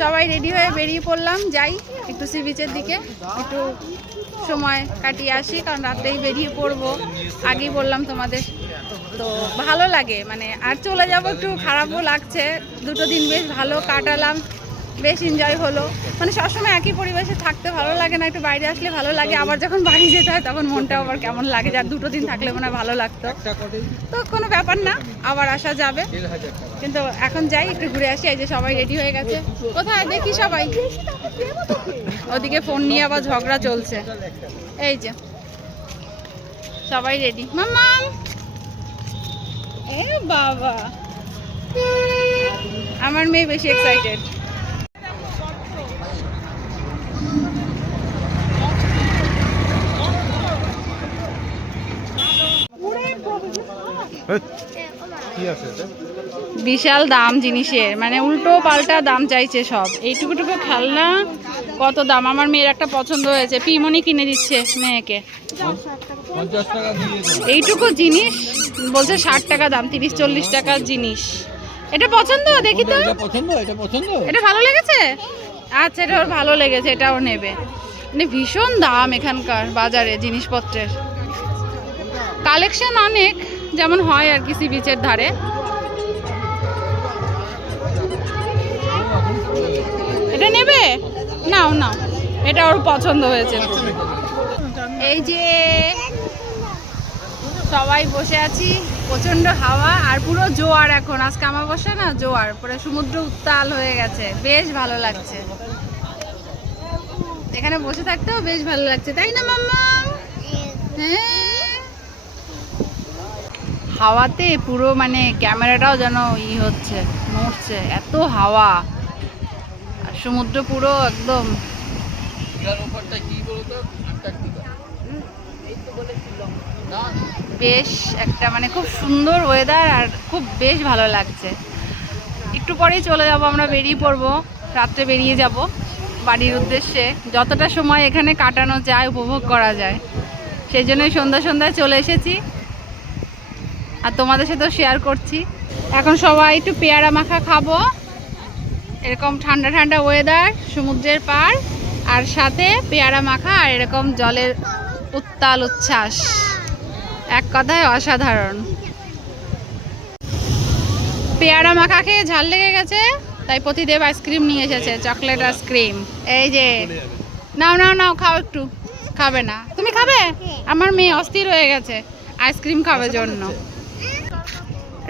সবাই রেডি হয়ে বেরিয়ে পড়লাম, যাই একটু সি বিচের দিকে, একটু সময় কাটিয়ে আসি, কারণ রাতেই বেরিয়ে পড়বো, আগেই বললাম তোমাদের। তো ভালো লাগে মানে, আর চলে যাবো একটু খারাপও লাগছে, দুটো দিন বেশ ভালো কাটালাম, বেশ এনজয় হলো। মানে সবসময় একই পরিবেশে থাকতে ভালো লাগে না, একটু বাইরে আসলে ভালো লাগে, আবার যখন বাড়ি যেতে হয় তখন মনটাও আবার কেমন লাগে, যার দুটো দিন থাকলে মনে হয় ভালো লাগতো। তো কোনো ব্যাপার না, আবার আসা যাবে, কিন্তু এখন যাই একটু ঘুরে আসি। এই যে সবাই রেডি হয়ে গেছে, কোথায় দেখি সবাই, ওদিকে ফোন নিয়ে আবার ঝগড়া চলছে। এই যে সবাই রেডি। মাম্মাম, এ বাবা, আমার মেয়ে বেশি এক্সাইটেড। বিশাল দাম জিনিসের, মানে উল্টো পাল্টা দাম চাইছে সব। এইটুকুটুকু খেলনা কত দাম। আমার মেয়ের একটা পছন্দ হয়েছে, পিমনি কিনে দিচ্ছে মেয়েকে। এইটুকু জিনিস বলছে 60 টাকা দাম, 30-40 টাকার জিনিস। এটা পছন্দ, দেখি তো, এটা ভালো লেগেছে? আচ্ছা, এটা ওর ভালো লেগেছে, এটাও নেবে। মানে ভীষণ দাম এখানকার বাজারে জিনিসপত্রের, কালেকশন অনেক, যেমন হয় আর কি সি বিচের ধারে। এটা নেবে? নাও নাও, এটা ওর পছন্দ হয়েছে। এই যে সবাই বসে আছি, প্রচন্ড হাওয়া আর পুরো জোয়ার। এখন আজকে অমাবস্যা না, জোয়ার, পুরো সমুদ্র উত্তাল হয়ে গেছে, বেশ ভালো লাগছে। এখানে বসে থাকতেও বেশ ভালো লাগছে, তাই না মাম্মা? হ্যাঁ, হাওয়াতে পুরো মানে ক্যামেরাটাও যেন হচ্ছে, নড়ছে, এত হাওয়া। আর সমুদ্র পুরো একদম বেশ একটা মানে খুব সুন্দর ওয়েদার, আর খুব বেশ ভালো লাগছে। একটু পরেই চলে যাব, আমরা বেরিয়ে পড়বো, রাত্রে বেরিয়ে যাব বাড়ির উদ্দেশ্যে। যতটা সময় এখানে কাটানো যায়, উপভোগ করা যায়, সেই জন্যই সন্ধ্যায় চলে এসেছি, আর তোমাদের সাথেও শেয়ার করছি। এখন সবাই একটু পেয়ারা মাখা খাবো, এরকম ঠান্ডা ঠান্ডা ওয়েদার, সমুদ্রের পাড়, আর সাথে পেয়ারা মাখা, আর এরকম জলের উত্তাল উচ্ছ্বাস, এক কথায় অসাধারণ। পেয়ারা মাখা খেয়ে ঝাল লেগে গেছে, তাই প্রতিদেব আইসক্রিম নিয়ে এসেছে, চকলেট আইসক্রিম। এই যে নাও নাও নাও, খাও একটু। খাবে না? তুমি খাবে? আমার মেয়ে অস্থির হয়ে গেছে আইসক্রিম খাবে জন্য।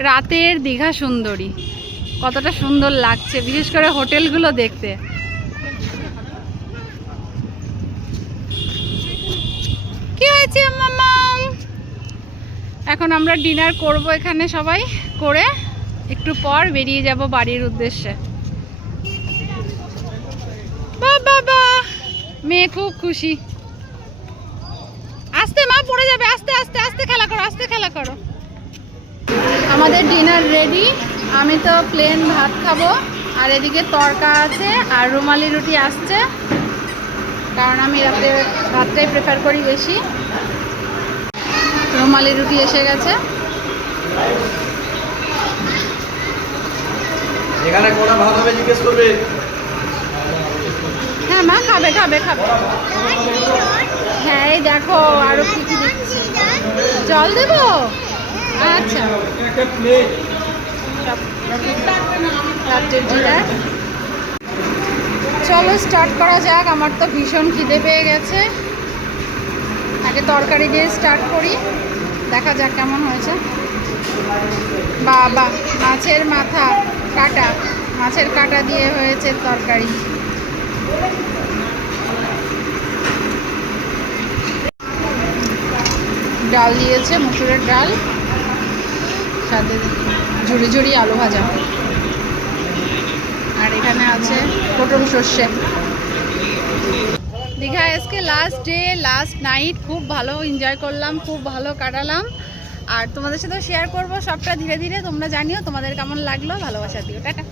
রাতের দীঘা সুন্দরী, কতটা সুন্দর লাগছে, বিশেষ করে হোটেলগুলো দেখতে। কি হয়েছে মাম্মা? এখন আমরা ডিনার করব এখানে সবাই, করে একটু পর বেরিয়ে যাব বাড়ির উদ্দেশ্যে। বাবা, মেয়ে খুব খুশি। আস্তে মা, পড়ে যাবে, আস্তে আস্তে আস্তে খেলা করো, আস্তে খেলা করো। আমাদের ডিনার রেডি। আমি তো প্লেন ভাত খাবো, আর এদিকে তরকা আছে, আর রুমালি রুটি আসছে, কারণ আমি রাত্রেই প্রেফার করি বেশি। রুমালি রুটি এসে গেছে। এখানে কোন ভাত হবে জিজ্ঞেস করবে। হ্যাঁ মা, খাবে খাবে খাবে। হ্যাঁ, এই দেখো আরো কি কি দিচ্ছি। জল দেবো? আচ্ছা, রাত্রের ডিনার। চলো স্টার্ট করা যাক, আমার তো ভীষণ খিদে পেয়ে গেছে। আগে তরকারি দিয়ে স্টার্ট করি, দেখা যাক কেমন হয়েছে। বাবা, মাছের মাথা কাটা, মাছের কাটা দিয়ে হয়েছে তরকারি। ডাল দিয়েছে, মুসুরের ডাল, সাথে ঝুড়ি ঝুড়ি আলু ভাজা, আর এখানে আছে পটল সর্ষে। দীঘা আজকে লাস্ট ডে, লাস্ট নাইট, খুব ভালো এনজয় করলাম, খুব ভালো কাটালাম, আর তোমাদের সাথেও শেয়ার করব সবটা ধীরে ধীরে। তোমরা জানিও তোমাদের কেমন লাগলো, ভালোবাসা দিও, টাটা।